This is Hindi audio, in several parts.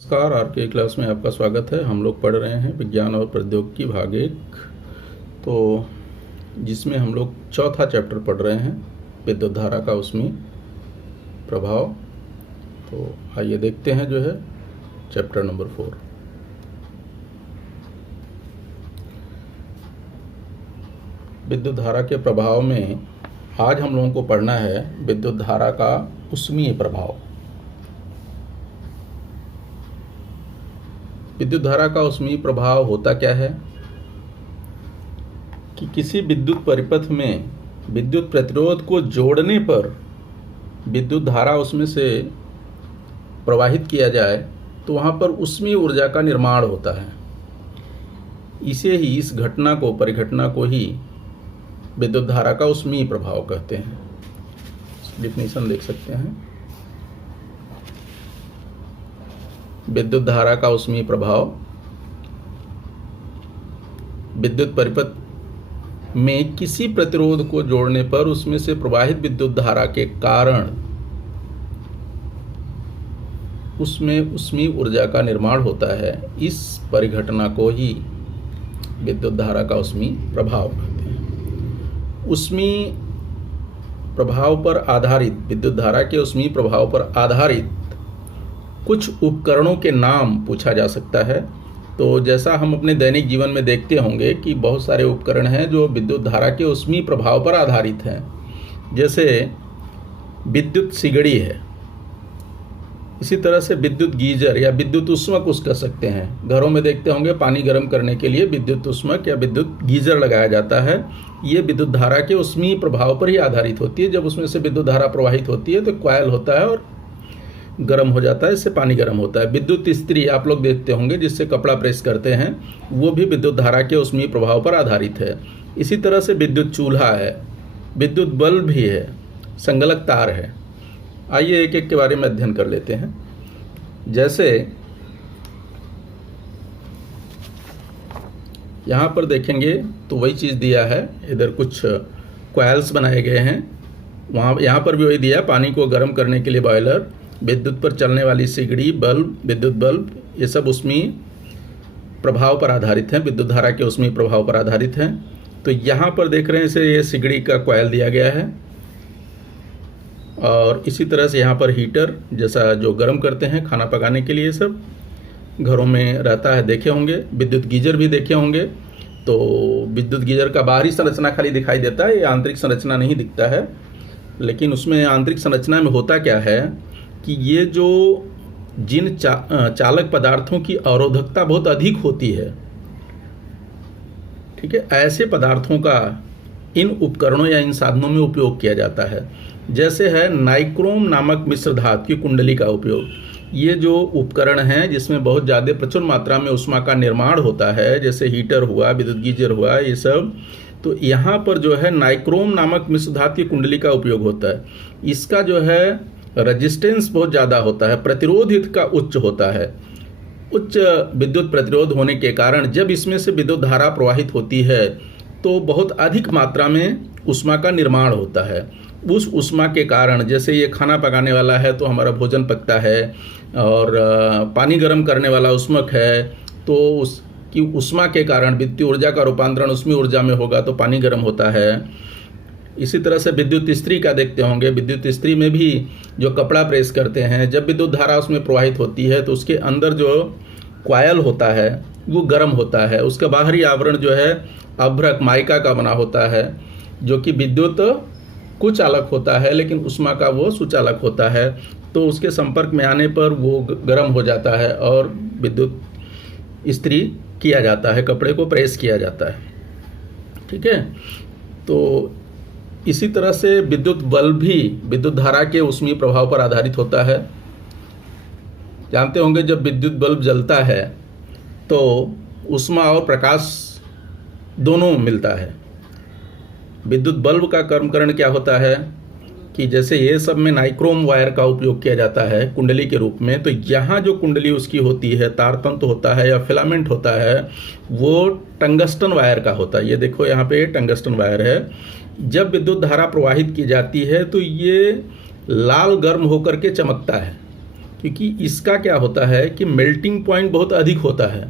नमस्कार। आपके क्लास में आपका स्वागत है। हम लोग पढ़ रहे हैं विज्ञान और प्रौद्योगिकी भाग 1, तो जिसमें हम लोग चौथा चैप्टर पढ़ रहे हैं, विद्युत धारा का उसमें प्रभाव। तो आइए देखते हैं जो है चैप्टर नंबर 4। विद्युत धारा के प्रभाव में आज हम लोगों को पढ़ना है विद्युत धारा का उष्मीय प्रभाव। विद्युत धारा का उष्मीय प्रभाव होता क्या है कि किसी विद्युत परिपथ में विद्युत प्रतिरोध को जोड़ने पर विद्युत धारा उसमें से प्रवाहित किया जाए तो वहाँ पर उष्मीय ऊर्जा का निर्माण होता है। इसे ही, इस घटना को, परिघटना को ही विद्युत धारा का उष्मीय प्रभाव कहते हैं। डिफिनेशन देख सकते हैं। विद्युत धारा का उष्मीय प्रभाव विद्युत परिपथ में किसी प्रतिरोध को जोड़ने पर उसमें से प्रवाहित विद्युत धारा के कारण उसमें उष्मीय ऊर्जा का निर्माण होता है। इस परिघटना को ही विद्युत धारा का उष्मीय प्रभाव कहते हैं। उष्मीय प्रभाव पर आधारित, विद्युत धारा के उष्मीय प्रभाव पर आधारित कुछ उपकरणों के नाम पूछा जा सकता है। तो जैसा हम अपने दैनिक जीवन में देखते होंगे कि बहुत सारे उपकरण हैं जो विद्युत धारा के उष्मीय प्रभाव पर आधारित हैं। जैसे विद्युत सिगड़ी है, इसी तरह से विद्युत गीजर या विद्युत उष्मक उस कह सकते हैं। घरों में देखते होंगे पानी गर्म करने के लिए विद्युत उष्मक या विद्युत गीजर लगाया जाता है। ये विद्युत धारा के उष्मीय प्रभाव पर ही आधारित होती है। जब उसमें से विद्युत धारा प्रवाहित होती है तो कॉइल होता है और गर्म हो जाता है, इससे पानी गर्म होता है। विद्युत इस्त्री आप लोग देखते होंगे जिससे कपड़ा प्रेस करते हैं, वो भी विद्युत धारा के उष्मीय प्रभाव पर आधारित है। इसी तरह से विद्युत चूल्हा है, विद्युत बल्ब भी है, संगलक तार है। आइए एक एक के बारे में अध्ययन कर लेते हैं। जैसे यहाँ पर देखेंगे तो वही चीज़ दिया है। इधर कुछ कॉइल्स बनाए गए हैं, यहाँ पर भी वही दिया है। पानी को गर्म करने के लिए बॉयलर, विद्युत पर चलने वाली सिगड़ी, बल्ब, विद्युत बल्ब, ये सब उष्मीय प्रभाव पर आधारित हैं, विद्युत धारा के उष्मीय प्रभाव पर आधारित हैं। तो यहाँ पर देख रहे हैं इसे, ये सिगड़ी का कॉइल दिया गया है। और इसी तरह से यहाँ पर हीटर जैसा जो गर्म करते हैं खाना पकाने के लिए, सब घरों में रहता है, देखे होंगे। विद्युत गीजर भी देखे होंगे। तो विद्युत गीजर का बाहरी संरचना खाली दिखाई देता है, ये आंतरिक संरचना नहीं दिखता है। लेकिन उसमें आंतरिक संरचना में होता क्या है कि ये जो जिन चालक पदार्थों की अवरोधकता बहुत अधिक होती है, ठीक है, ऐसे पदार्थों का इन उपकरणों या इन साधनों में उपयोग किया जाता है। जैसे है नाइक्रोम नामक मिश्र धातु की कुंडली का उपयोग। ये जो उपकरण हैं जिसमें बहुत ज़्यादा प्रचुर मात्रा में ऊष्मा का निर्माण होता है, जैसे हीटर हुआ, विद्युत गीजर हुआ, ये सब, तो यहाँ पर जो है नाइक्रोम नामक मिश्र धातु की कुंडली का उपयोग होता है। इसका जो है रेजिस्टेंस बहुत ज़्यादा होता है, प्रतिरोध इसका उच्च होता है। उच्च विद्युत प्रतिरोध होने के कारण जब इसमें से विद्युत धारा प्रवाहित होती है तो बहुत अधिक मात्रा में ऊष्मा का निर्माण होता है। उस ऊष्मा के कारण, जैसे ये खाना पकाने वाला है तो हमारा भोजन पकता है, और पानी गर्म करने वाला उष्मक है, तो उसकी ऊष्मा के कारण विद्युत ऊर्जा का रूपांतरण उष्मीय ऊर्जा में होगा तो पानी गर्म होता है। इसी तरह से विद्युत इस्त्री का देखते होंगे। विद्युत इस्त्री में भी जो कपड़ा प्रेस करते हैं, जब विद्युत धारा उसमें प्रवाहित होती है तो उसके अंदर जो कॉइल होता है वो गर्म होता है। उसका बाहरी आवरण जो है अभ्रक माइका का बना होता है, जो कि विद्युत कुचालक होता है लेकिन ऊष्मा का वो सुचालक होता है। तो उसके संपर्क में आने पर वो गर्म हो जाता है और विद्युत इस्त्री किया जाता है, कपड़े को प्रेस किया जाता है, ठीक है। तो इसी तरह से विद्युत बल्ब भी विद्युत धारा के उष्मीय प्रभाव पर आधारित होता है। जानते होंगे जब विद्युत बल्ब जलता है तो ऊष्मा और प्रकाश दोनों मिलता है। विद्युत बल्ब का कर्मकरण क्या होता है कि जैसे ये सब में नाइक्रोम वायर का उपयोग किया जाता है कुंडली के रूप में, तो यहाँ जो कुंडली उसकी होती है, तारतंत्र होता है या फिलामेंट होता है, वो टंगस्टन वायर का होता है। ये देखो यहाँ पे टंगस्टन वायर है। जब विद्युत धारा प्रवाहित की जाती है तो ये लाल गर्म होकर के चमकता है। क्योंकि इसका क्या होता है कि मेल्टिंग पॉइंट बहुत अधिक होता है।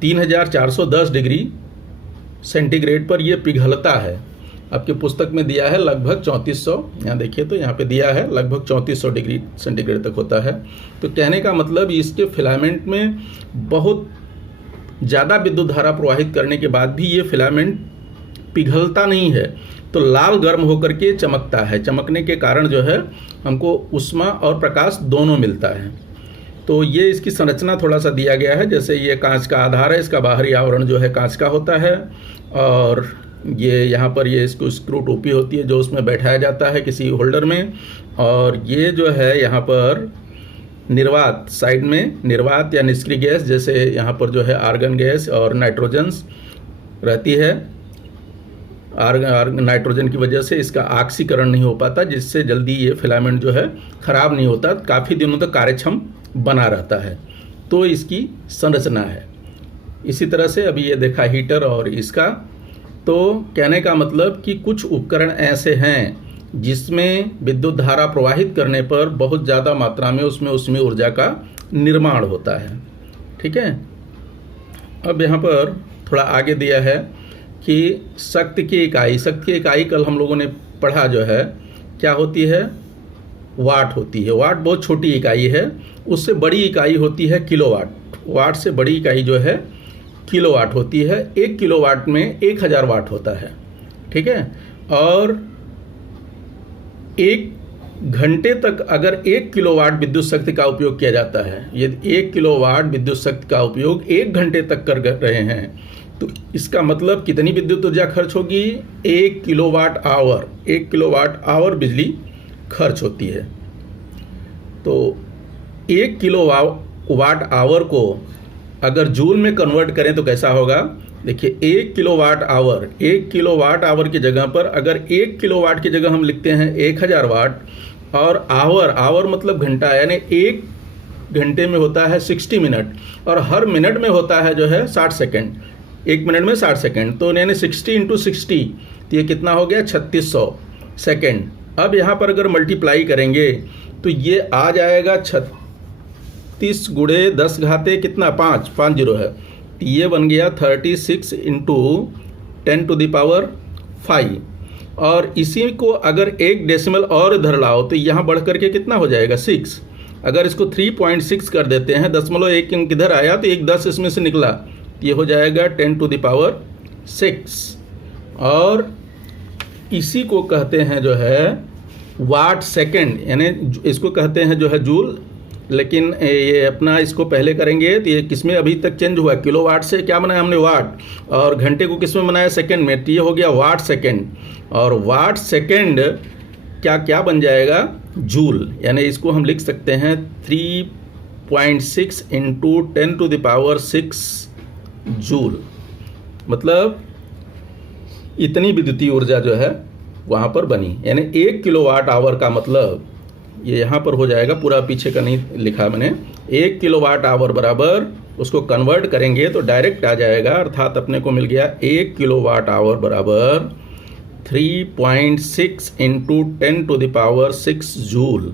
3410 डिग्री सेंटीग्रेड पर ये पिघलता है। आपके पुस्तक में दिया है लगभग 3400, यहाँ देखिए तो यहाँ पे दिया है लगभग 3400 डिग्री सेंटीग्रेड तक होता है। तो कहने का मतलब इसके फिलामेंट में बहुत ज़्यादा विद्युत धारा प्रवाहित करने के बाद भी ये फिलामेंट पिघलता नहीं है, तो लाल गर्म होकर के चमकता है। चमकने के कारण जो है हमको ऊष्मा और प्रकाश दोनों मिलता है। तो ये इसकी संरचना थोड़ा सा दिया गया है। जैसे ये कांच का आधार है, इसका बाहरी आवरण जो है कांच का होता है, और ये यहाँ पर ये इसको स्क्रू टोपी होती है जो उसमें बैठाया जाता है किसी होल्डर में। और ये जो है यहाँ पर निर्वात, साइड में निर्वात या निष्क्रिय गैस, जैसे यहाँ पर जो है आर्गन गैस और नाइट्रोजन्स रहती है। नाइट्रोजन की वजह से इसका ऑक्सीकरण नहीं हो पाता, जिससे जल्दी ये फिलामेंट जो है ख़राब नहीं होता, काफ़ी दिनों तक कार्यक्षम बना रहता है। तो इसकी संरचना है। इसी तरह से अभी ये देखा हीटर और इसका। तो कहने का मतलब कि कुछ उपकरण ऐसे हैं जिसमें विद्युत धारा प्रवाहित करने पर बहुत ज़्यादा मात्रा में उसमें ऊष्मीय ऊर्जा का निर्माण होता है। ठीक है। अब यहाँ पर थोड़ा आगे दिया है कि शक्ति की इकाई। शक्ति की इकाई कल हम लोगों ने पढ़ा जो है क्या होती है, वाट होती है। वाट बहुत छोटी इकाई है, उससे बड़ी इकाई होती है किलोवाट। वाट से बड़ी इकाई जो है किलोवाट होती है। 1 किलोवाट में 1000 वाट होता है। ठीक है। और 1 घंटे तक अगर 1 किलोवाट विद्युत शक्ति का उपयोग किया जाता है, यदि 1 किलोवाट विद्युत शक्ति का उपयोग 1 घंटे तक कर रहे हैं, तो इसका मतलब कितनी विद्युत ऊर्जा खर्च होगी? 1 किलोवाट आवर। 1 किलोवाट आवर बिजली खर्च होती है। तो 1 किलोवाट आवर को अगर जूल में कन्वर्ट करें तो कैसा होगा? देखिए 1 किलोवाट आवर, 1 किलोवाट आवर की जगह पर अगर 1 किलोवाट की जगह हम लिखते हैं 1000 वाट, और आवर मतलब घंटा, यानी 1 घंटे में होता है 60 मिनट, और हर मिनट में होता है जो है 60 सेकेंड। 1 मिनट में 60 सेकेंड, तो यानी 60 × 60, तो ये कितना हो गया? 3600 सेकेंड। अब यहाँ पर अगर मल्टीप्लाई करेंगे तो ये आ जाएगा 36 × 10 घाते कितना? 5 जीरो है, तो ये बन गया 36 × 10⁵। और इसी को अगर 1 डेसिमल और इधर लाओ तो यहाँ बढ़ करके कितना हो जाएगा? 6। अगर इसको 3.6 कर देते हैं, 0.1 अंक किधर आया तो 1 10 इसमें से निकला, ये हो जाएगा 10⁶। और इसी को कहते हैं जो है वाट सेकेंड, यानी इसको कहते हैं जो है जूल। लेकिन ये अपना इसको पहले करेंगे तो ये किसमें अभी तक चेंज हुआ? किलोवाट से क्या बनाया हमने? वाट। और घंटे को किसमें बनाया? सेकंड में, तो ये हो गया वाट सेकंड। और वाट सेकंड क्या बन जाएगा? जूल। यानी इसको हम लिख सकते हैं 3.6 × 10⁶ जूल। मतलब इतनी विद्युतीय ऊर्जा जो है वहाँ पर बनी। यानी 1 किलोवाट आवर का मतलब ये यहाँ पर हो जाएगा, पूरा पीछे का नहीं लिखा मैंने। 1 किलोवाट आवर बराबर, उसको कन्वर्ट करेंगे तो डायरेक्ट आ जाएगा, अर्थात अपने को मिल गया 1 किलोवाट आवर बराबर 3.6 × 10⁶ जूल।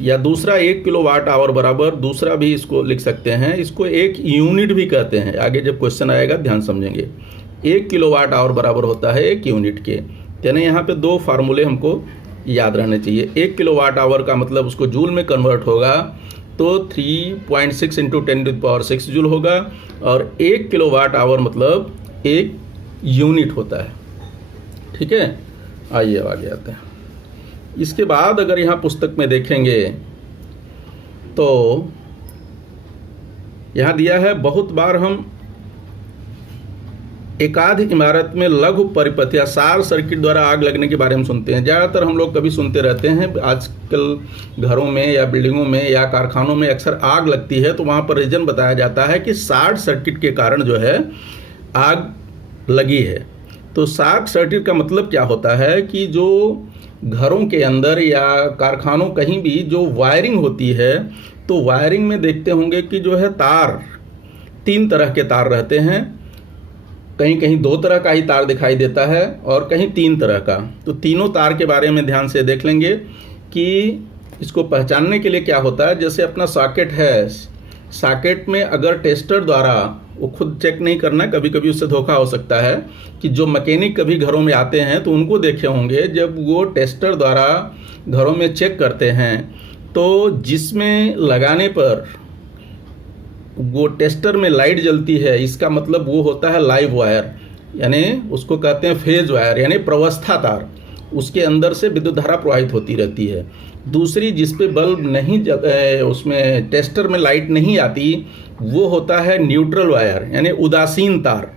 या दूसरा 1 किलोवाट आवर बराबर, दूसरा भी इसको लिख सकते हैं, इसको एक यूनिट भी कहते हैं। आगे जब क्वेश्चन आएगा ध्यान समझेंगे। 1 किलोवाट आवर बराबर होता है 1 यूनिट के। यानी यहाँ पे 2 फार्मूले हमको याद रहने चाहिए। 1 किलोवाट आवर का मतलब उसको जूल में कन्वर्ट होगा तो 3.6 × 10⁶ जूल होगा, और 1 किलोवाट आवर मतलब 1 यूनिट होता है। ठीक है। आइए अब आगे आते हैं। इसके बाद अगर यहाँ पुस्तक में देखेंगे तो यहाँ दिया है, बहुत बार हम एकाध इमारत में लघु परिपथ या शॉर्ट सर्किट द्वारा आग लगने के बारे में सुनते हैं। ज़्यादातर हम लोग कभी सुनते रहते हैं, आजकल घरों में या बिल्डिंगों में या कारखानों में अक्सर आग लगती है, तो वहाँ पर रीजन बताया जाता है कि शॉर्ट सर्किट के कारण जो है आग लगी है। तो शॉर्ट सर्किट का मतलब क्या होता है कि जो घरों के अंदर या कारखानों कहीं भी जो वायरिंग होती है, तो वायरिंग में देखते होंगे कि जो है तार, 3 तरह के तार रहते हैं। कहीं कहीं 2 तरह का ही तार दिखाई देता है और कहीं 3 तरह का। तो तीनों तार के बारे में ध्यान से देख लेंगे कि इसको पहचानने के लिए क्या होता है, जैसे अपना सॉकेट है, सॉकेट में अगर टेस्टर द्वारा, वो खुद चेक नहीं करना, कभी कभी उससे धोखा हो सकता है, कि जो मैकेनिक कभी घरों में आते हैं तो उनको देखे होंगे, जब वो टेस्टर द्वारा घरों में चेक करते हैं तो जिसमें लगाने पर वो टेस्टर में लाइट जलती है, इसका मतलब वो होता है लाइव वायर, यानी उसको कहते हैं फेज वायर, यानी प्रवस्था तार, उसके अंदर से विद्युत धारा प्रवाहित होती रहती है। दूसरी जिस पे बल्ब नहीं उसमें टेस्टर में लाइट नहीं आती, वो होता है न्यूट्रल वायर, यानी उदासीन तार,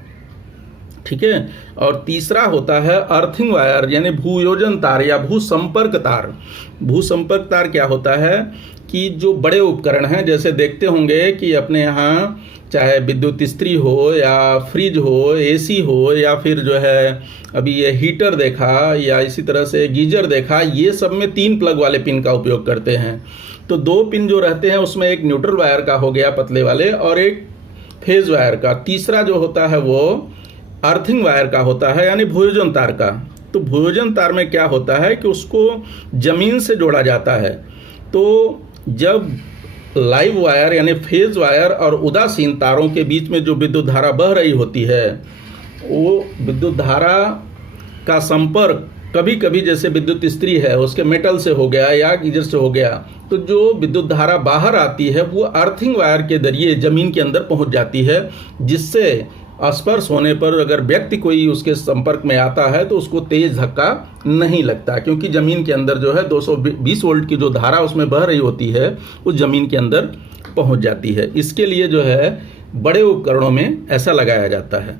ठीक है। और तीसरा होता है अर्थिंग वायर, यानी भूयोजन तार या भूसंपर्क तार। भूसंपर्क तार क्या होता है कि जो बड़े उपकरण हैं, जैसे देखते होंगे कि अपने यहाँ चाहे विद्युत इस्त्री हो या फ्रिज हो, एसी हो, या फिर जो है अभी ये हीटर देखा, या इसी तरह से गीजर देखा, ये सब में 3 प्लग वाले पिन का उपयोग करते हैं। तो 2 पिन जो रहते हैं उसमें एक न्यूट्रल वायर का हो गया पतले वाले, और एक फेज वायर का। तीसरा जो होता है वो अर्थिंग वायर का होता है, यानी भूयोजन तार का। तो भूयोजन तार में क्या होता है कि उसको जमीन से जोड़ा जाता है। तो जब लाइव वायर यानी फेज वायर और उदासीन तारों के बीच में जो विद्युत धारा बह रही होती है, वो विद्युत धारा का संपर्क कभी कभी जैसे विद्युत इस्त्री है उसके मेटल से हो गया या गीजर से हो गया, तो जो विद्युत धारा बाहर आती है वो अर्थिंग वायर के जरिए जमीन के अंदर पहुंच जाती है, जिससे स्पर्श होने पर अगर व्यक्ति कोई उसके संपर्क में आता है तो उसको तेज धक्का नहीं लगता, क्योंकि जमीन के अंदर जो है 220 वोल्ट की जो धारा उसमें बह रही होती है उस जमीन के अंदर पहुंच जाती है। इसके लिए जो है बड़े उपकरणों में ऐसा लगाया जाता है।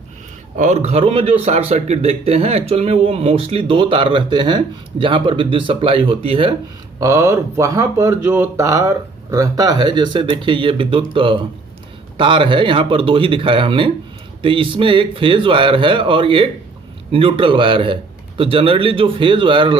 और घरों में जो शॉर्ट सर्किट देखते हैं, एक्चुअल में वो मोस्टली 2 तार रहते हैं जहां पर विद्युत सप्लाई होती है, और वहां पर जो तार रहता है, जैसे देखिए ये विद्युत तार है, यहाँ पर 2 ही दिखाया हमने, तो इसमें एक फेज वायर है और एक न्यूट्रल वायर है। तो जनरली जो फेज वायर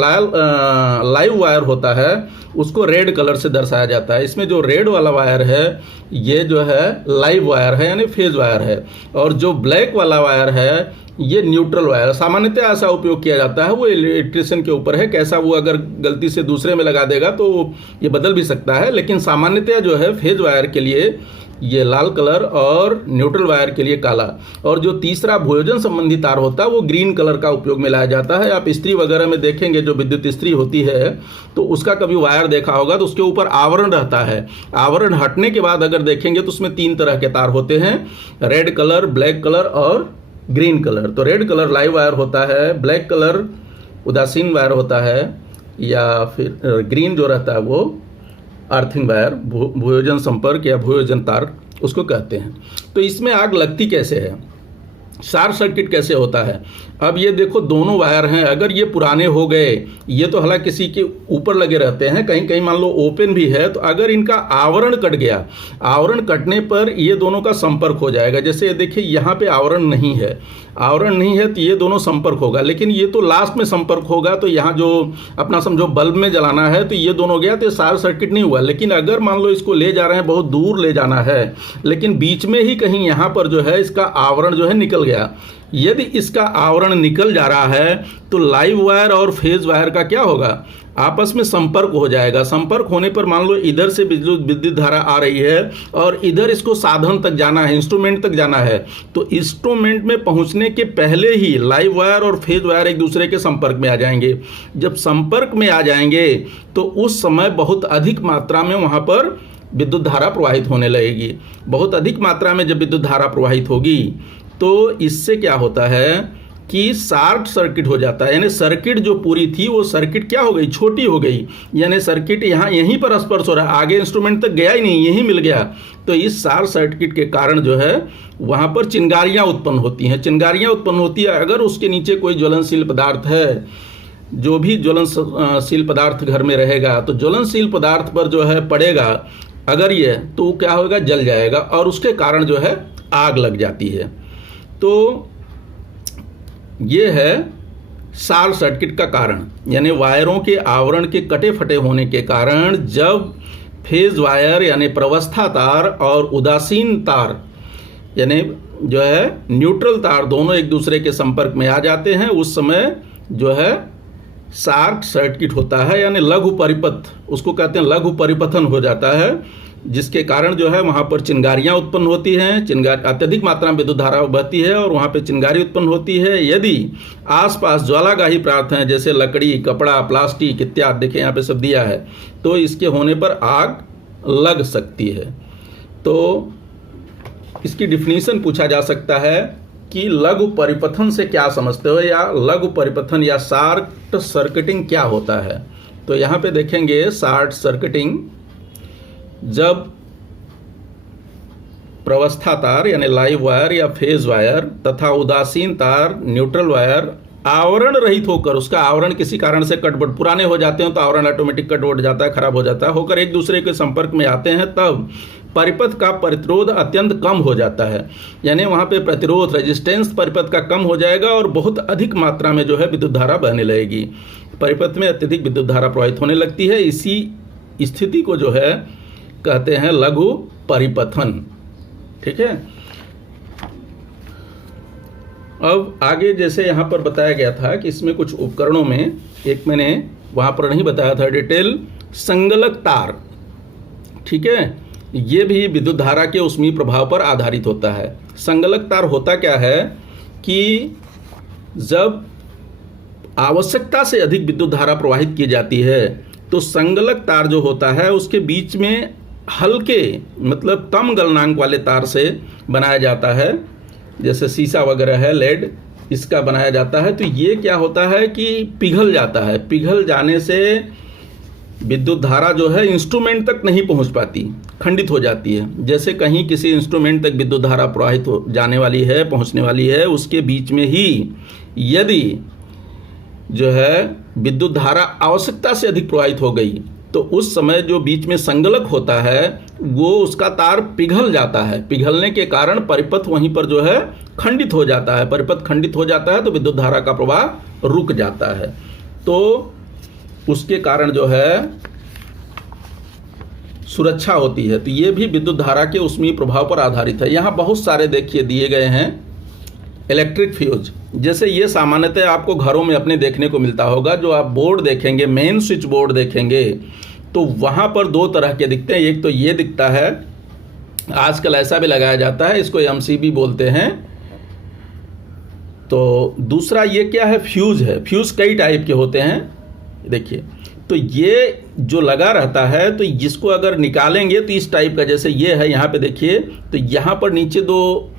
लाइव वायर होता है उसको रेड कलर से दर्शाया जाता है। इसमें जो रेड वाला वायर है ये जो है लाइव वायर है, यानी फेज वायर है, और जो ब्लैक वाला वायर है ये न्यूट्रल वायर। सामान्यतः ऐसा उपयोग किया जाता है, वो इलेक्ट्रिशियन के ऊपर है, कैसा वो अगर गलती से दूसरे में लगा देगा तो ये बदल भी सकता है, लेकिन सामान्यतः जो है फेज वायर के लिए ये लाल कलर और न्यूट्रल वायर के लिए काला। और जो तीसरा भूयोजन संबंधी तार होता है वो ग्रीन कलर का उपयोग में लाया जाता है। आप इस्त्री वगैरह में देखेंगे, जो विद्युत इस्त्री होती है तो उसका कभी वायर देखा होगा तो उसके ऊपर आवरण रहता है। आवरण हटने के बाद अगर देखेंगे तो उसमें 3 तरह के तार होते हैं, रेड कलर, ब्लैक कलर और ग्रीन कलर। तो रेड कलर लाइव वायर होता है, ब्लैक कलर उदासीन वायर होता है, या फिर ग्रीन जो रहता है वो अर्थिंग वायर, भूयोजन संपर्क या भूयोजन तार उसको कहते हैं। तो इसमें आग लगती कैसे है, शॉर्ट सर्किट कैसे होता है। अब ये देखो दोनों वायर हैं, अगर ये पुराने हो गए, ये तो हालांकि किसी के ऊपर लगे रहते हैं, कहीं कहीं मान लो ओपन भी है, तो अगर इनका आवरण कट गया, आवरण कटने पर ये दोनों का संपर्क हो जाएगा। जैसे ये देखिए यहाँ पे आवरण नहीं है, आवरण नहीं है तो ये दोनों संपर्क होगा, लेकिन ये तो लास्ट में संपर्क होगा। तो यहाँ जो अपना समझो बल्ब में जलाना है तो ये दोनों गया तो शॉर्ट सर्किट नहीं हुआ। लेकिन अगर मान लो इसको ले जा रहे हैं, बहुत दूर ले जाना है, लेकिन बीच में ही कहीं यहाँ पर जो है इसका आवरण जो है निकल गया, यदि इसका आवरण निकल जा रहा है तो लाइव वायर और फेज वायर का क्या होगा, आपस में संपर्क हो जाएगा। संपर्क होने पर मान लो इधर से विद्युत धारा आ रही है और इधर इसको साधन तक जाना है, इंस्ट्रूमेंट तक जाना है, तो इंस्ट्रूमेंट में पहुंचने के पहले ही लाइव वायर और फेज वायर एक दूसरे के संपर्क में आ जाएंगे। जब संपर्क में आ जाएंगे तो उस समय बहुत अधिक मात्रा में वहां पर विद्युत धारा प्रवाहित होने लगेगी। बहुत अधिक मात्रा में जब विद्युत धारा प्रवाहित होगी तो इससे क्या होता है कि शॉर्ट सर्किट हो जाता है, यानी सर्किट जो पूरी थी वो सर्किट क्या हो गई, छोटी हो गई, यानी सर्किट यहीं पर स्पर्श हो रहा है, आगे इंस्ट्रूमेंट तक गया ही नहीं, यहीं मिल गया। तो इस शॉर्ट सर्किट के कारण जो है वहां पर चिंगारियां उत्पन्न होती हैं। चिंगारियां उत्पन्न होती है अगर उसके नीचे कोई ज्वलनशील पदार्थ है, जो भी ज्वलनशील पदार्थ घर में रहेगा तो ज्वलनशील पदार्थ पर जो है पड़ेगा अगर ये, तो क्या होगा, जल जाएगा और उसके कारण जो है आग लग जाती है। तो ये है शॉर्ट सर्किट का कारण, यानी वायरों के आवरण के कटे फटे होने के कारण जब फेज वायर यानी प्रवस्था तार और उदासीन तार यानी जो है न्यूट्रल तार दोनों एक दूसरे के संपर्क में आ जाते हैं, उस समय जो है शॉर्ट सर्किट होता है, यानी लघु परिपथ, उसको कहते हैं लघु परिपथन हो जाता है, जिसके कारण जो है वहाँ पर चिंगारियाँ उत्पन्न होती हैं, अत्यधिक मात्रा में विद्युत धारा बहती है और वहाँ पे चिंगारी उत्पन्न होती है। यदि आसपास ज्वालागाही पदार्थ हैं जैसे लकड़ी, कपड़ा, प्लास्टिक इत्यादि, देखिए यहाँ पे सब दिया है, तो इसके होने पर आग लग सकती है। तो इसकी डिफिनीशन पूछा जा सकता है कि लघु परिपथन से क्या समझते हो, या लघु परिपथन या शॉर्ट सर्किटिंग क्या होता है। तो यहाँ पे देखेंगे शॉर्ट सर्किटिंग, जब प्रवस्था तार यानी लाइव वायर या फेज वायर तथा उदासीन तार न्यूट्रल वायर आवरण रहित होकर, उसका आवरण किसी कारण से कटवट, पुराने हो जाते हैं तो आवरण ऑटोमेटिक कटवट जाता है, खराब हो जाता है, होकर एक दूसरे के संपर्क में आते हैं, तब परिपथ का प्रतिरोध अत्यंत कम हो जाता है। यानी वहाँ पे प्रतिरोध, रेजिस्टेंस परिपथ का कम हो जाएगा और बहुत अधिक मात्रा में जो है विद्युत धारा बहने लगेगी, परिपथ में अत्यधिक विद्युत धारा प्रवाहित होने लगती है। इसी स्थिति को जो है कहते हैं लघु परिपथन। ठीक है, अब आगे जैसे यहाँ पर बताया गया था कि इसमें कुछ उपकरणों में, एक मैंने वहाँ पर नहीं बताया था डिटेल, संगलक तार। ठीक है, ये भी विद्युत धारा के ऊष्मीय प्रभाव पर आधारित होता है। संगलक तार होता क्या है कि जब आवश्यकता से अधिक विद्युत धारा प्रवाहित की जाती है तो संगलक तार जो होता है उसके बीच में हल्के, मतलब कम गलनांक वाले तार से बनाया जाता है, जैसे शीशा वगैरह है, लेड, इसका बनाया जाता है। तो ये क्या होता है कि पिघल जाता है, पिघल जाने से विद्युत धारा जो है इंस्ट्रूमेंट तक नहीं पहुंच पाती, खंडित हो जाती है। जैसे कहीं किसी इंस्ट्रूमेंट तक विद्युत धारा प्रवाहित हो जाने वाली है, पहुंचने वाली है, उसके बीच में ही यदि जो है विद्युत धारा आवश्यकता से अधिक प्रवाहित हो गई तो उस समय जो बीच में संगलक होता है वो उसका तार पिघल जाता है। पिघलने के कारण परिपथ वहीं पर जो है खंडित हो जाता है। परिपथ खंडित हो जाता है तो विद्युत धारा का प्रवाह रुक जाता है। तो उसके कारण जो है सुरक्षा होती है। तो ये भी विद्युत धारा के ऊष्मीय प्रभाव पर आधारित है। यहाँ बहुत सारे देखिए दिए गए हैं इलेक्ट्रिक फ्यूज। जैसे ये सामान्यतः आपको घरों में अपने देखने को मिलता होगा। जो आप बोर्ड देखेंगे, मेन स्विच बोर्ड देखेंगे तो वहाँ पर दो तरह के दिखते हैं। एक तो ये दिखता है, आजकल ऐसा भी लगाया जाता है, इसको MCB बोलते हैं। तो दूसरा ये क्या है, फ्यूज है। फ्यूज कई टाइप के होते हैं देखिए। तो ये जो लगा रहता है तो जिसको अगर निकालेंगे तो इस टाइप का, जैसे ये है यहाँ पे देखिए, तो यहाँ पर नीचे दो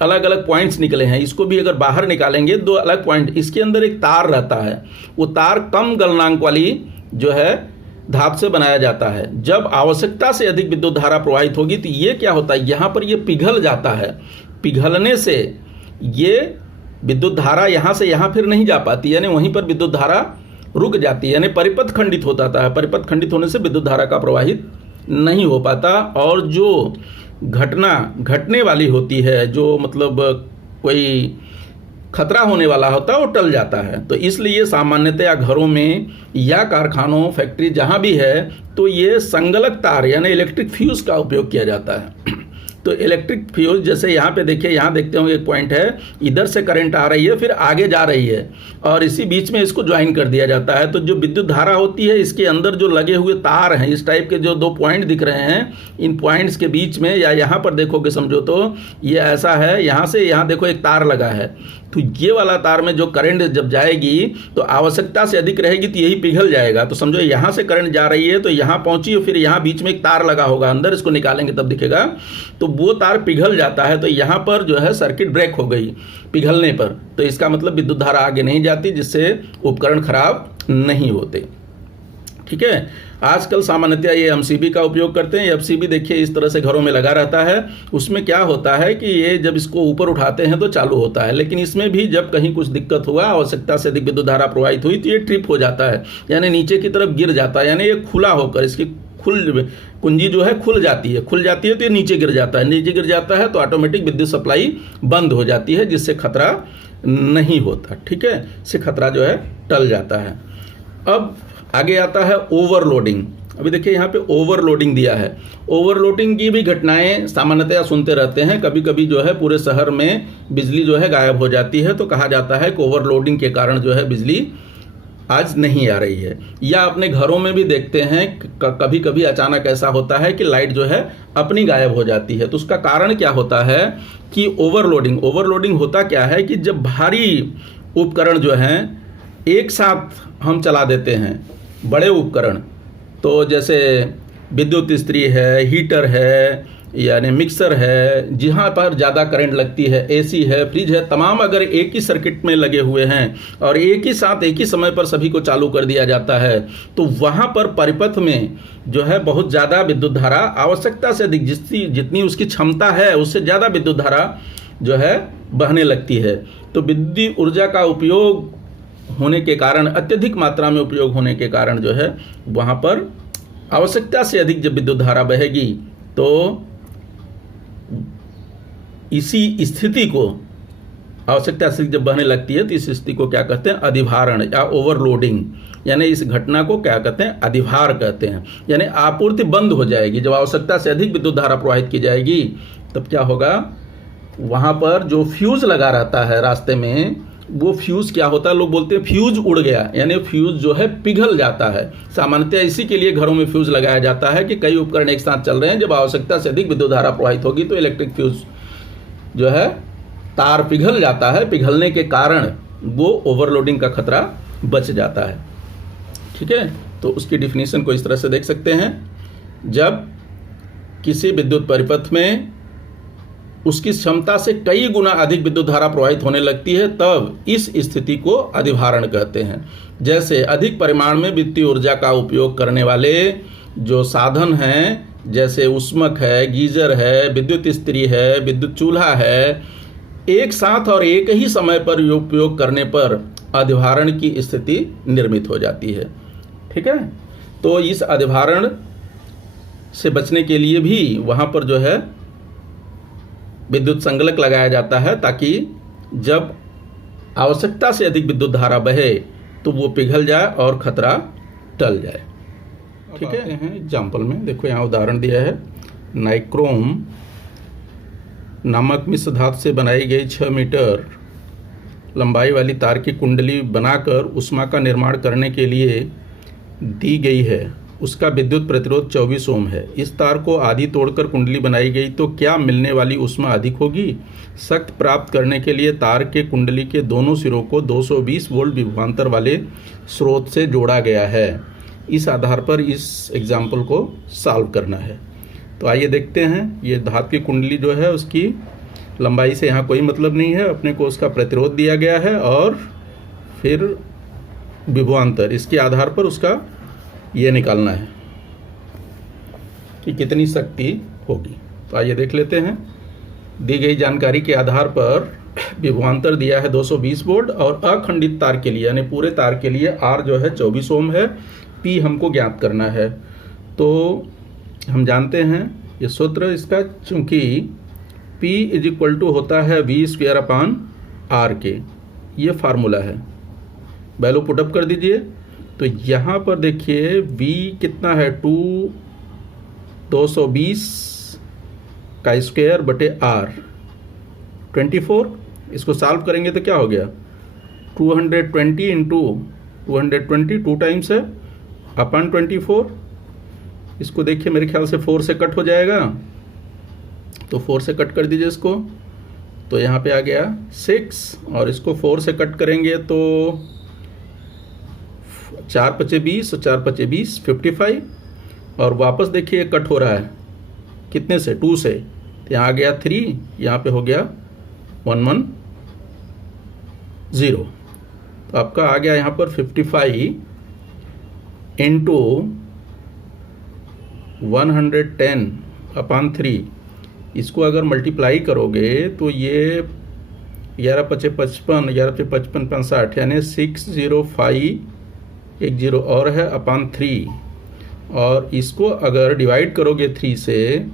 अलग अलग पॉइंट्स निकले हैं। इसको भी अगर बाहर निकालेंगे दो अलग पॉइंट, इसके अंदर एक तार रहता है। वो तार कम गलनांक वाली जो है धातु से बनाया जाता है। जब आवश्यकता से अधिक विद्युत धारा प्रवाहित होगी तो ये क्या होता है, यहाँ पर ये पिघल जाता है। पिघलने से ये विद्युत धारा यहाँ से यहाँ फिर नहीं जा पाती, यानी वहीं पर विद्युत धारा रुक जाती है, यानी परिपथ खंडित हो जाता है। परिपथ खंडित होने से विद्युत धारा का प्रवाहित नहीं हो पाता और जो घटना घटने वाली होती है, जो मतलब कोई खतरा होने वाला होता है, वो टल जाता है। तो इसलिए सामान्यतया घरों में या कारखानों, फैक्ट्री जहाँ भी है तो ये संगलक तार यानी इलेक्ट्रिक फ्यूज का उपयोग किया जाता है। तो इलेक्ट्रिक फ्यूज जैसे यहाँ पे देखिए, यहाँ देखते हो एक पॉइंट है, इधर से करंट आ रही है फिर आगे जा रही है और इसी बीच में इसको ज्वाइन कर दिया जाता है। तो जो विद्युत धारा होती है इसके अंदर जो लगे हुए तार हैं, इस टाइप के जो दो पॉइंट दिख रहे हैं, इन पॉइंट्स के बीच में या यहाँ पर देखोगे समझो तो ये ऐसा है, यहाँ से यहाँ देखो एक तार लगा है। तो ये वाला तार में जो करंट जब जाएगी तो आवश्यकता से अधिक रहेगी तो यही पिघल जाएगा। तो समझो यहाँ से करंट जा रही है तो यहाँ पहुँची और फिर यहाँ बीच में एक तार लगा होगा अंदर, इसको निकालेंगे तब दिखेगा, तो वो तार पिघल जाता है। तो यहाँ पर जो है सर्किट ब्रेक हो गई पिघलने पर, तो इसका मतलब विद्युत धारा आगे नहीं जाती, जिससे उपकरण खराब नहीं होते। ठीक है, आजकल सामान्यतया ये MCB का उपयोग करते हैं। FCB देखिए इस तरह से घरों में लगा रहता है। उसमें क्या होता है कि ये जब इसको ऊपर उठाते हैं तो चालू होता है, लेकिन इसमें भी जब कहीं कुछ दिक्कत हुआ, आवश्यकता से अधिक विद्युत धारा प्रवाहित हुई तो ये ट्रिप हो जाता है, यानी नीचे की तरफ गिर जाता है, यानी ये खुला होकर इसकी कुंजी जो है खुल जाती है तो ये नीचे गिर जाता है। नीचे गिर जाता है तो ऑटोमेटिक विद्युत सप्लाई बंद हो जाती है, जिससे खतरा नहीं होता। ठीक है, इससे खतरा जो है टल जाता है। अब आगे आता है ओवरलोडिंग। अभी देखिए यहाँ पे ओवरलोडिंग दिया है। ओवरलोडिंग की भी घटनाएं सामान्यतया सुनते रहते हैं। कभी कभी जो है पूरे शहर में बिजली जो है गायब हो जाती है, तो कहा जाता है कि ओवरलोडिंग के कारण जो है बिजली आज नहीं आ रही है। या अपने घरों में भी देखते हैं कभी कभी अचानक ऐसा होता है कि लाइट जो है अपनी गायब हो जाती है। तो उसका कारण क्या होता है कि ओवरलोडिंग होता क्या है कि जब भारी उपकरण जो हैं एक साथ हम चला देते हैं, बड़े उपकरण, तो जैसे विद्युत इस्त्री है, हीटर है, यानी मिक्सर है, जहाँ पर ज़्यादा करंट लगती है, एसी है, फ्रिज है, तमाम अगर एक ही सर्किट में लगे हुए हैं और एक ही साथ एक ही समय पर सभी को चालू कर दिया जाता है, तो वहाँ पर परिपथ में जो है बहुत ज़्यादा विद्युत धारा, आवश्यकता से अधिक जितनी उसकी क्षमता है उससे ज़्यादा विद्युत धारा जो है बहने लगती है। तो विद्युत ऊर्जा का उपयोग होने के कारण, अत्यधिक मात्रा में उपयोग होने के कारण जो है वहाँ पर आवश्यकता से अधिक जब विद्युत धारा बहेगी तो इसी स्थिति को, आवश्यकता से जब बहने लगती है तो इस स्थिति को क्या कहते हैं, अधिभारण या ओवरलोडिंग, यानी इस घटना को क्या कहते हैं, अधिभार कहते हैं। यानी आपूर्ति बंद हो जाएगी। जब आवश्यकता से अधिक विद्युत धारा प्रवाहित की जाएगी तब क्या होगा, वहाँ पर जो फ्यूज लगा रहता है रास्ते में, वो फ्यूज क्या होता है, लोग बोलते हैं फ्यूज उड़ गया, यानी फ्यूज जो है पिघल जाता है। सामान्यतः इसी के लिए घरों में फ्यूज लगाया जाता है कि कई उपकरण एक साथ चल रहे हैं, जब आवश्यकता से अधिक विद्युत धारा प्रवाहित होगी तो इलेक्ट्रिक फ्यूज जो है तार पिघल जाता है, पिघलने के कारण वो ओवरलोडिंग का खतरा बच जाता है। ठीक है, तो उसकी डिफिनीशन को इस तरह से देख सकते हैं, जब किसी विद्युत परिपथ में उसकी क्षमता से कई गुना अधिक विद्युत धारा प्रवाहित होने लगती है तब इस स्थिति को अधिभारण कहते हैं। जैसे अधिक परिमाण में विद्युत ऊर्जा का उपयोग करने वाले जो साधन हैं, जैसे उष्मक है, गीजर है, विद्युत इस्त्री है, विद्युत चूल्हा है, एक साथ और एक ही समय पर उपयोग करने पर अधिभारण की स्थिति निर्मित हो जाती है। ठीक है, तो इस अधिभारण से बचने के लिए भी वहाँ पर जो है विद्युत संगलक लगाया जाता है, ताकि जब आवश्यकता से अधिक विद्युत धारा बहे तो वो पिघल जाए और खतरा टल जाए। ठीक है, एग्जाम्पल में देखो यहाँ उदाहरण दिया है, नाइक्रोम नामक मिश्र धातु से बनाई गई 6 मीटर लंबाई वाली तार की कुंडली बनाकर उष्मा का निर्माण करने के लिए दी गई है। उसका विद्युत प्रतिरोध 24 ओम है। इस तार को आधी तोड़कर कुंडली बनाई गई तो क्या मिलने वाली उष्मा अधिक होगी? शक्ति प्राप्त करने के लिए तार के कुंडली के दोनों सिरों को 220 वोल्ट विभवांतर वाले स्रोत से जोड़ा गया है। इस आधार पर इस एग्जाम्पल को सॉल्व करना है। तो आइए देखते हैं। ये धातु की कुंडली जो है उसकी लंबाई से यहाँ कोई मतलब नहीं है, अपने को उसका प्रतिरोध दिया गया है और फिर विभवांतर, इसके आधार पर उसका ये निकालना है कि कितनी शक्ति होगी। तो आइए देख लेते हैं। दी गई जानकारी के आधार पर विभवांतर दिया है 220 वोल्ट और अखंडित तार के लिए यानी पूरे तार के लिए R जो है 24 ओम है। P हमको ज्ञात करना है। तो हम जानते हैं ये सूत्र इसका, चूंकि P = होता है V²/R के, ये फार्मूला है। वैल्यू पुटअप कर दीजिए। तो यहाँ पर देखिए V कितना है, 220 का स्क्वायर बटे R 24। इसको सॉल्व करेंगे तो क्या हो गया, 220 इंटू 220 2 टाइम्स है अपन 24। इसको देखिए मेरे ख्याल से 4 से कट हो जाएगा, तो 4 से कट कर दीजिए इसको। तो यहाँ पे आ गया 6 और इसको 4 से कट करेंगे तो 4 × 5 = 20 और 4 × 5 = 20 55। और वापस देखिए कट हो रहा है कितने से, 2 से। तो यहाँ आ गया 3, यहाँ पे हो गया 110। तो आपका आ गया यहाँ पर 55 इंटू 110/3। इसको अगर मल्टीप्लाई करोगे तो ये 11 × 5 = 55, 11 × 5 = 55 60, यानी 60510 और है /3। और इसको अगर डिवाइड करोगे 3 से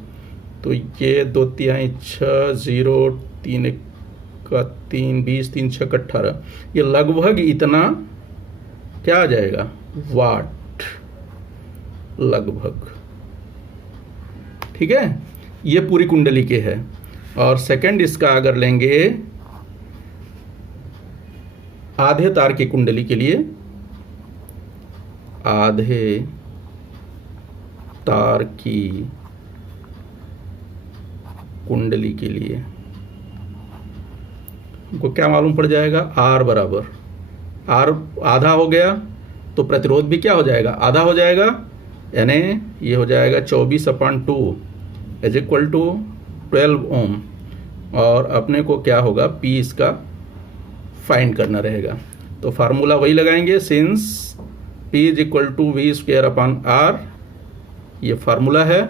तो ये 2 3 6 0 3 1 3 20 3 6 18, ये लगभग इतना क्या आ जाएगा, वाट लगभग। ठीक है, ये पूरी कुंडली के है। और सेकंड इसका अगर लेंगे आधे तार की कुंडली के लिए, आधे तार की कुंडली के लिए हमको क्या मालूम पड़ जाएगा, R बराबर, R आधा हो गया तो प्रतिरोध भी क्या हो जाएगा, आधा हो जाएगा, यानी ये हो जाएगा 24/2 इज इक्वल टू 12 ओम। और अपने को क्या होगा, P इसका फाइंड करना रहेगा। तो फार्मूला वही लगाएंगे, since P is equal to V²/R, ये फार्मूला है,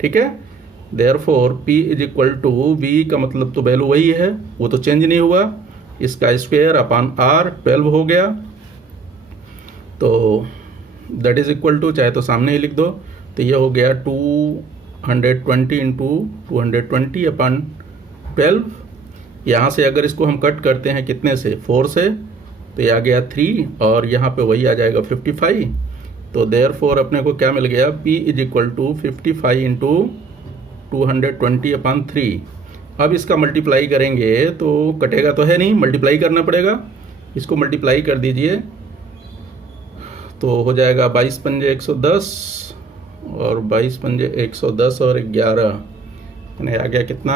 ठीक है। Therefore P is equal to V का मतलब तो वैल्यू वही है, वो तो चेंज नहीं हुआ, इसका स्क्वायर/R 12 हो गया। तो दैट इज इक्वल टू, चाहे तो सामने ही लिख दो, तो ये हो गया 220 इंटू 220/12। यहाँ से अगर इसको हम कट करते हैं कितने से, 4 से, तो ये आ गया 3 और यहाँ पे वही आ जाएगा 55। तो देयरफॉर अपने को क्या मिल गया, P is equal to 55 into 220/3। अब इसका मल्टीप्लाई करेंगे तो कटेगा तो है नहीं, मल्टीप्लाई करना पड़ेगा, इसको मल्टीप्लाई कर दीजिए तो हो जाएगा 22 पंजे 110 और 22 पंजे 110 और 11, यानी आ गया कितना,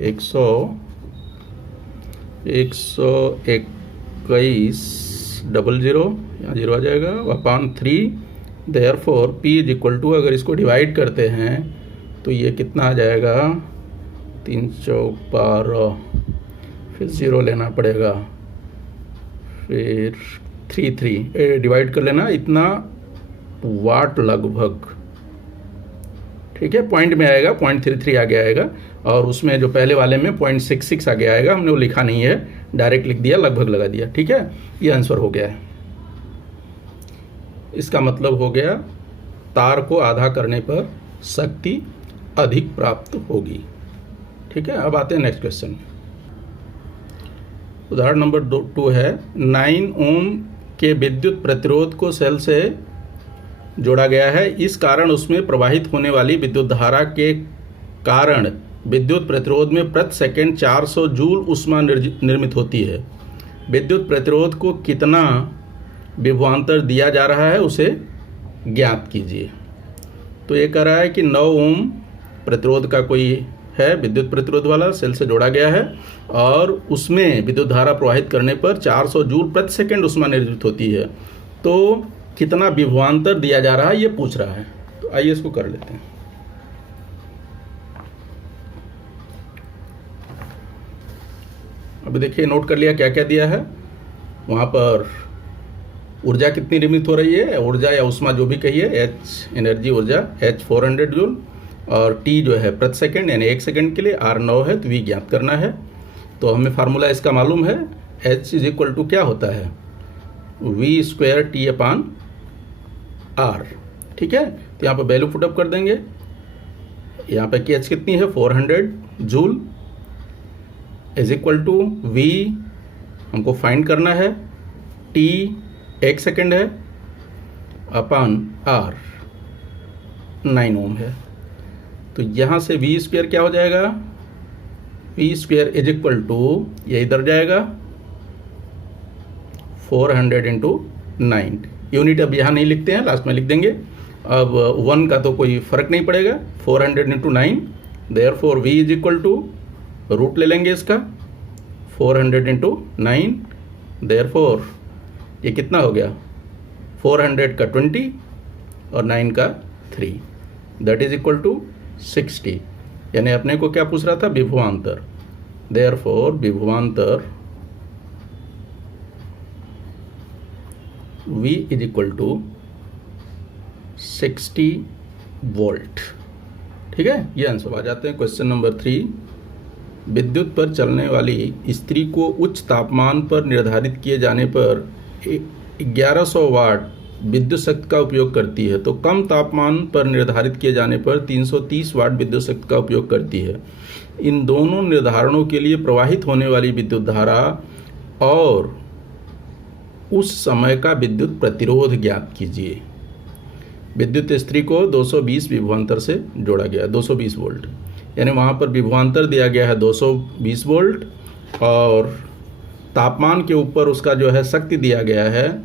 121,00, यहाँ 0 आ जाएगा, upon 3। Therefore P is equal to, अगर इसको डिवाइड करते हैं तो ये कितना आ जाएगा, 3 चौक 12, फिर 0 लेना पड़ेगा, फिर 3 डिवाइड कर लेना, इतना वाट लगभग, ठीक है। पॉइंट में आएगा 0.33 आगे आएगा, और उसमें जो पहले वाले में 0.66 आगे आएगा, हमने वो लिखा नहीं है, डायरेक्ट लिख दिया, लगभग लगा दिया, ठीक है। ये आंसर हो गया है। इसका मतलब हो गया तार को आधा करने पर शक्ति अधिक प्राप्त होगी, ठीक है। अब आते हैं नेक्स्ट क्वेश्चन। उदाहरण नंबर 2 है, 9 ओम के विद्युत प्रतिरोध को सेल से जोड़ा गया है, इस कारण उसमें प्रवाहित होने वाली विद्युत धारा के कारण विद्युत प्रतिरोध में प्रति सेकंड 400 जूल ऊष्मा निर्मित होती है। विद्युत प्रतिरोध को कितना विभवांतर दिया जा रहा है, उसे ज्ञात कीजिए। तो ये कह रहा है कि 9 ओम प्रतिरोध का कोई है, विद्युत प्रतिरोध वाला, सेल से जोड़ा गया है, और उसमें विद्युत धारा प्रवाहित करने पर 400 जूल प्रति सेकंड ऊष्मा निर्मित होती है। तो कितना विभवांतर दिया जा रहा है, ये पूछ रहा है। तो आइए इसको कर लेते हैं। अभी देखिए, नोट कर लिया क्या क्या दिया है। वहाँ पर ऊर्जा कितनी निर्मित हो रही है, ऊर्जा या ऊष्मा जो भी कहिए, H एनर्जी ऊर्जा H 400 जूल, और T जो है प्रति सेकंड, यानी 1 सेकंड के लिए, R 9 है, तो V ज्ञात करना है। तो हमें फार्मूला इसका मालूम है, H इज इक्वल टू क्या होता है, V²T/R, ठीक है। तो यहाँ पर वैल्यू पुटअप कर देंगे, यहाँ पे KH कितनी है, 400 joule, is equal to V हमको फाइंड करना है, T 1 सेकंड है, अपॉन R 9 ओम है। तो यहाँ से V² क्या हो जाएगा, V² इज इक्वल टू, ये इधर जाएगा 400 इंटू 9। यूनिट अब यहाँ नहीं लिखते हैं, लास्ट में लिख देंगे। अब 1 का तो कोई फर्क नहीं पड़ेगा, 400 into 9, therefore V is equal to, root ले लेंगे इसका, 400 इंटू 9, देयरफॉर ये कितना हो गया, 400 का 20 और 9 का 3, दैट इज इक्वल टू 60। यानी अपने को क्या पूछ रहा था, विभवांतर। देयरफॉर विभवांतर V is equal to 60 volt, ठीक है। ये आंसर। आ जाते हैं क्वेश्चन नंबर 3। विद्युत पर चलने वाली इस्त्री को उच्च तापमान पर निर्धारित किए जाने पर 1100 वाट विद्युत शक्ति का उपयोग करती है, तो कम तापमान पर निर्धारित किए जाने पर 330 वाट विद्युत शक्ति का उपयोग करती है। इन दोनों निर्धारणों के लिए प्रवाहित होने वाली विद्युत धारा और उस समय का विद्युत प्रतिरोध ज्ञात कीजिए। विद्युत इस्त्री को 220 विभवांतर से जोड़ा गया, 220 वोल्ट, यानी वहाँ पर विभवांतर दिया गया है 220 वोल्ट, और तापमान के ऊपर उसका जो है शक्ति दिया गया है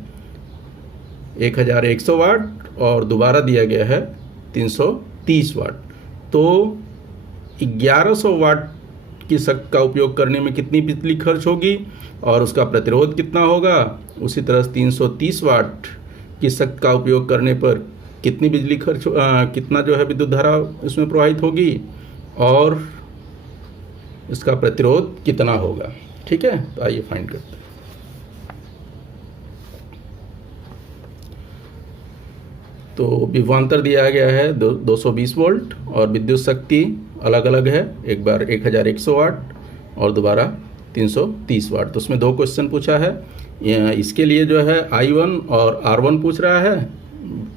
1100 वाट और दोबारा दिया गया है 330 वाट। तो 1100 वाट की शक्ति का उपयोग करने में कितनी बिजली खर्च होगी और उसका प्रतिरोध कितना होगा। उसी तरह 330 वाट की शक्ति का उपयोग करने पर कितनी बिजली खर्च कितना जो है विद्युत धारा इसमें प्रवाहित होगी और इसका प्रतिरोध कितना होगा। ठीक है, तो आइए फाइंड करते हैं। तो विभवांतर दिया गया है 220 वोल्ट और विद्युत शक्ति अलग अलग है, एक बार 1100 वाट और दोबारा 330 वाट। तो उसमें 2 क्वेश्चन पूछा है। इसके लिए जो है I1 और R1 पूछ रहा है,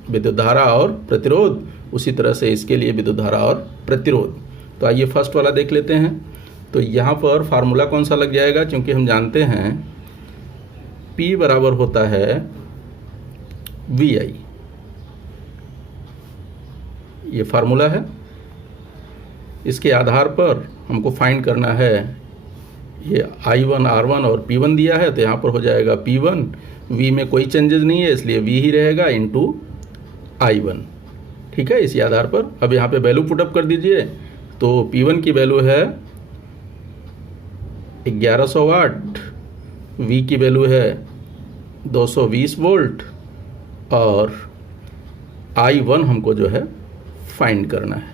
विद्युत धारा और प्रतिरोध। उसी तरह से इसके लिए विद्युत धारा और प्रतिरोध। तो आइए फर्स्ट वाला देख लेते हैं। तो यहाँ पर फार्मूला कौन सा लग जाएगा, क्योंकि हम जानते हैं P बराबर होता है VI, ये फार्मूला है। इसके आधार पर हमको फाइंड करना है, ये I1 R1 और P1 दिया है, तो यहाँ पर हो जाएगा P1, V में कोई चेंजेस नहीं है इसलिए V ही रहेगा इंटू I1। ठीक है, इसी आधार पर अब यहाँ पे वैल्यू पुटअप कर दीजिए। तो P1 की वैल्यू है 1100 वाट, V की वैल्यू है 220 वोल्ट और I1 हमको जो है फाइंड करना है।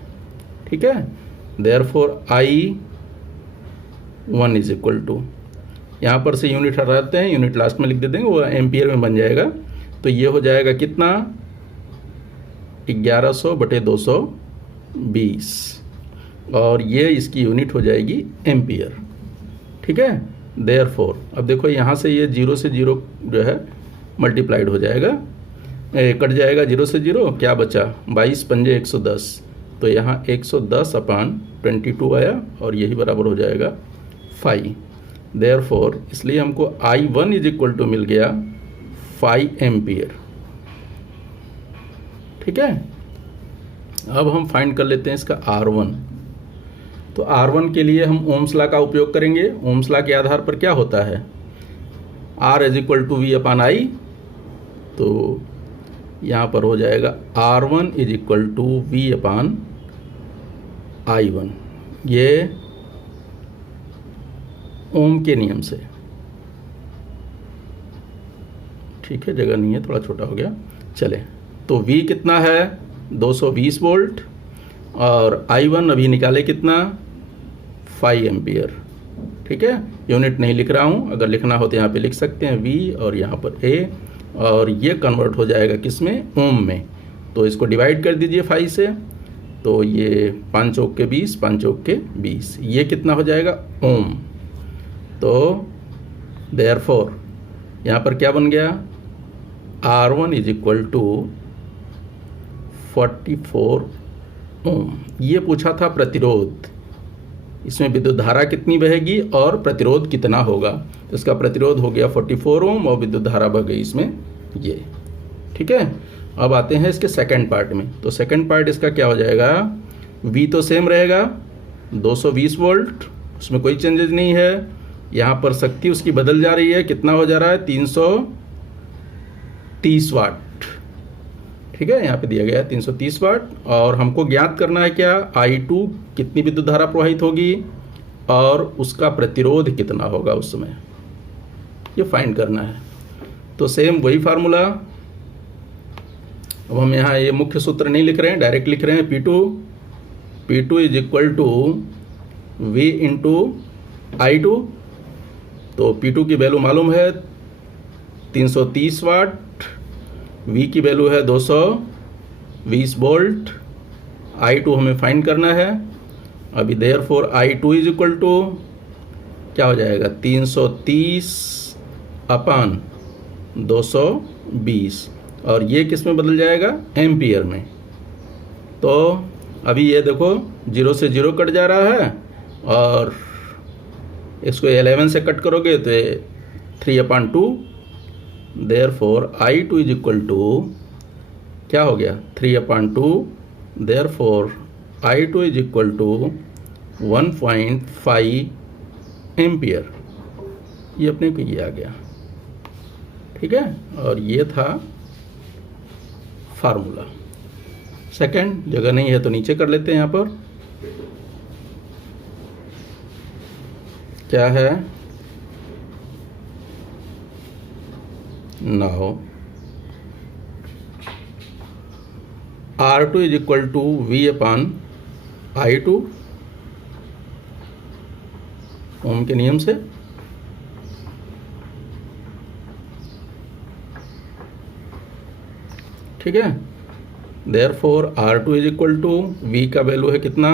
ठीक है, therefore I1 is equal to, यहाँ पर से यूनिट हटाते हैं, यूनिट लास्ट में लिख देते हैं, वो एम्पियर में बन जाएगा। तो ये हो जाएगा कितना, 1100/220 और ये इसकी यूनिट हो जाएगी एम्पियर। ठीक है, देयरफॉर अब देखो यहाँ से ये 0 से 0 जो है मल्टीप्लाइड हो जाएगा, कट जाएगा 0 से 0, क्या बचा 22 पंजे 110। तो यहाँ 110/22 आया और यही बराबर हो जाएगा 5। देयरफॉर इसलिए हमको I1 इज इक्वल टू मिल गया 5 एम्पियर। ठीक है, अब हम फाइंड कर लेते हैं इसका R1। तो R1 के लिए हम ओम्स लॉ का उपयोग करेंगे। ओम्स लॉ के आधार पर क्या होता है, R is equal to V/I। तो यहाँ पर हो जाएगा R1 is equal to V/I1, ये ओम के नियम से। ठीक है, जगह नहीं है, थोड़ा छोटा हो गया, चले। तो V कितना है 220 वोल्ट और I1 अभी निकाले कितना 5 एम्पियर। ठीक है, यूनिट नहीं लिख रहा हूँ, अगर लिखना हो तो यहाँ पे लिख सकते हैं V और यहाँ पर A, और ये कन्वर्ट हो जाएगा किस में, ओम में। तो इसको डिवाइड कर दीजिए 5 से, तो ये 5 चौक के 20, 5 चौक के 20, ये कितना हो जाएगा ओम। तो देयरफॉर यहाँ पर क्या बन गया, R1 इज इक्वल टू 44 ओम। ये पूछा था प्रतिरोध, इसमें विद्युत धारा कितनी बहेगी और प्रतिरोध कितना होगा। तो इसका प्रतिरोध हो गया 44 ओम और विद्युत धारा बह गई इसमें ये। ठीक है, अब आते हैं इसके सेकंड पार्ट में। तो सेकंड पार्ट इसका क्या हो जाएगा, V तो सेम रहेगा 220 वोल्ट, उसमें कोई चेंजेस नहीं है। यहाँ पर शक्ति उसकी बदल जा रही है, कितना हो जा रहा है 330 वाट। ठीक है, यहाँ पे दिया गया है 330 वाट और हमको ज्ञात करना है क्या, I2 कितनी विद्युत धारा प्रवाहित होगी और उसका प्रतिरोध कितना होगा उस समय, ये फाइंड करना है। तो सेम वही फार्मूला, अब हम यहाँ ये मुख्य सूत्र नहीं लिख रहे हैं, डायरेक्ट लिख रहे हैं P2 is equal to V into I2। तो P2 की वैल्यू मालूम है 330 वाट, V की वैल्यू है 220 वोल्ट, I2 हमें फाइंड करना है। अभी therefore I2 is equal to क्या हो जाएगा 330/220 और ये किस में बदल जाएगा, एम्पियर में। तो अभी ये देखो 0 से 0 कट जा रहा है और इसको 11 से कट करोगे तो 3/2। Therefore I2 is equal to क्या हो गया 3/2। Therefore I2 is equal to 1.5 ampere. ये अपने को ये आ गया। ठीक है, और ये था फार्मूला। सेकंड, जगह नहीं है तो नीचे कर लेते हैं। यहाँ पर क्या है, now R2 is equal to V upon I2 ohm के नियम से। ठीक है, therefore R2 is equal to V का वैल्यू है कितना,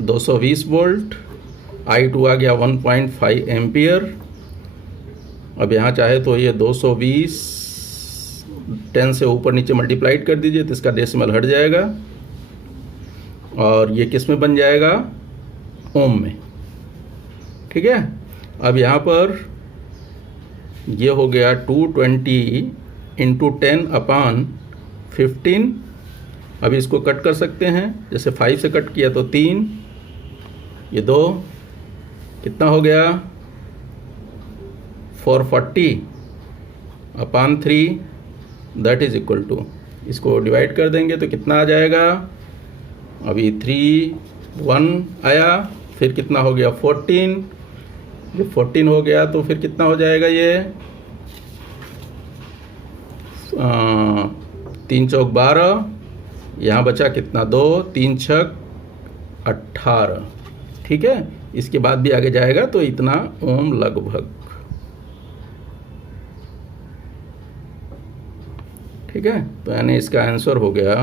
220 वोल्ट, I2 आ गया 1.5 एम्पियर। अब यहाँ चाहे तो ये 220 10 से ऊपर नीचे मल्टीप्लाइड कर दीजिए तो इसका डेसिमल हट जाएगा और ये किस में बन जाएगा, ओम में। ठीक है, अब यहाँ पर ये हो गया 220 इंटू 10 अपान 15। अब इसको कट कर सकते हैं, जैसे 5 से कट किया तो 3, ये 2, कितना हो गया 440 अपान 3, दैट इज इक्वल टू, इसको डिवाइड कर देंगे तो कितना आ जाएगा, अभी 3 1 आया, फिर कितना हो गया 14, जब 14 हो गया तो फिर कितना हो जाएगा ये 3 चौक 12, यहाँ बचा कितना 2, 3 छक 18। ठीक है, इसके बाद भी आगे जाएगा तो इतना ओम लगभग। ठीक है, तो यानी इसका आंसर हो गया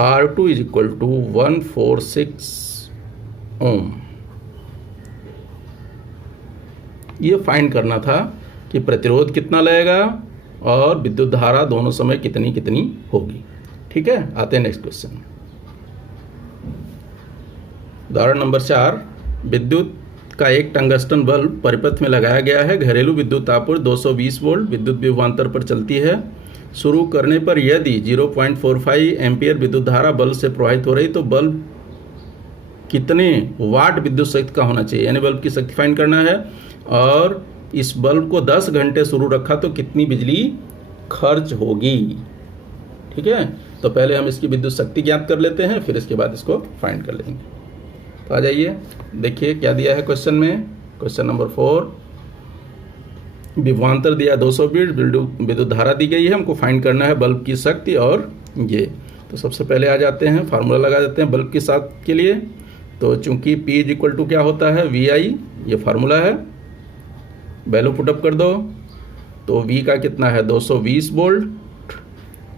R2 इज इक्वल टू 146 ओम। ये फाइंड करना था कि प्रतिरोध कितना लगेगा और विद्युत धारा दोनों समय कितनी कितनी होगी। ठीक है, आते हैं नेक्स्ट क्वेश्चन। उदाहरण नंबर 4, विद्युत का एक टंगस्टन बल्ब परिपथ में लगाया गया है। घरेलू विद्युत आपूर्ति 220 वोल्ट विद्युत विभवांतर पर चलती है। शुरू करने पर यदि 0.45 एम्पियर विद्युत धारा बल्ब से प्रवाहित हो रही तो बल्ब कितने वाट विद्युत शक्ति का होना चाहिए, यानी बल्ब की शक्ति फाइंड करना है। और इस बल्ब को 10 घंटे शुरू रखा तो कितनी बिजली खर्च होगी। ठीक है, तो पहले हम इसकी विद्युत शक्ति ज्ञात कर लेते हैं, फिर इसके बाद इसको फाइंड कर लेंगे। तो आ जाइए, देखिए क्या दिया है क्वेश्चन में। क्वेश्चन नंबर 4, विभवांतर दिया 220, विद्युत धारा दी गई है, हमको फाइंड करना है बल्ब की शक्ति और ये। तो सबसे पहले आ जाते हैं, फार्मूला लगा देते हैं बल्ब की शक्ति के लिए। तो चूंकि P इज इक्वल टू क्या होता है, VI, ये फार्मूला है, वैल्यू पुटअप कर दो। तो V का कितना है 220 वोल्ट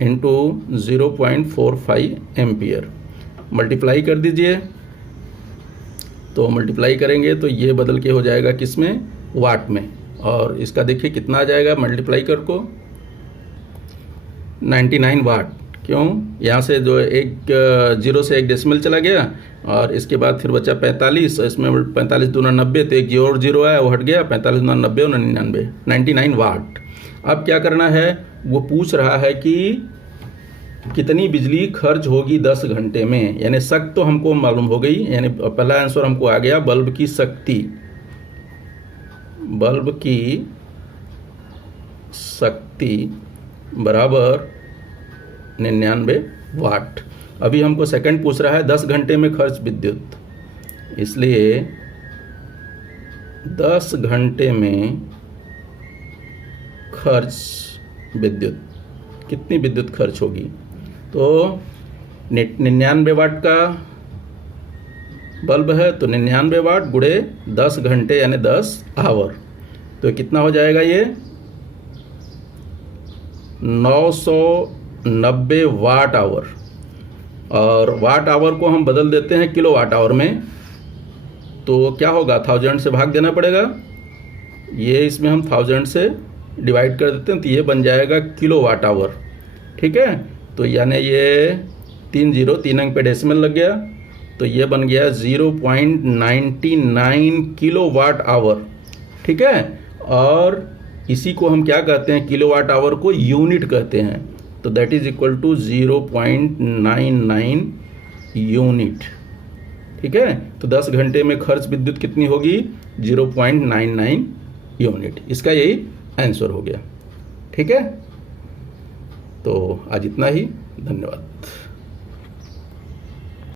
इंटू 0.45 एम्पियर, मल्टीप्लाई कर दीजिए। तो मल्टीप्लाई करेंगे तो ये बदल के हो जाएगा किस में, वाट में। और इसका देखिए कितना आ जाएगा मल्टीप्लाई कर को, 99 वाट। क्यों, यहाँ से जो एक 0 से 1 डेसिमल चला गया और इसके बाद फिर बचा 45, इसमें 45 दूना 90, तो एक जो और 0 आया वो हट गया, 45 दूना 90 और 99 वाट। अब क्या करना है, वो पूछ रहा है कि कितनी बिजली खर्च होगी 10 घंटे में, यानी शक्ति तो हमको मालूम हो गई, यानी पहला आंसर हमको आ गया बल्ब की शक्ति, बल्ब की शक्ति बराबर 99 वाट। अभी हमको सेकंड पूछ रहा है 10 घंटे में खर्च विद्युत, इसलिए 10 घंटे में खर्च विद्युत, कितनी विद्युत खर्च होगी। तो 99 वाट का बल्ब है तो 99 वाट गुणे 10 घंटे यानी 10 आवर, तो कितना हो जाएगा ये 990 वाट आवर। और वाट आवर को हम बदल देते हैं किलो वाट आवर में, तो क्या होगा 1000 से भाग देना पड़ेगा, ये इसमें हम 1000 से डिवाइड कर देते हैं तो ये बन जाएगा किलो वाट आवर। ठीक है, तो यानी ये 3 अंक पे डेसिमल लग गया, तो ये बन गया 0.99 किलो वाट आवर। ठीक है, और इसी को हम क्या कहते हैं, किलो वाट आवर को यूनिट कहते हैं, तो that is equal to 0.99 unit. ठीक है, तो 10 घंटे में खर्च विद्युत कितनी होगी 0.99 यूनिट, इसका यही आंसर हो गया। ठीक है, तो आज इतना ही, धन्यवाद।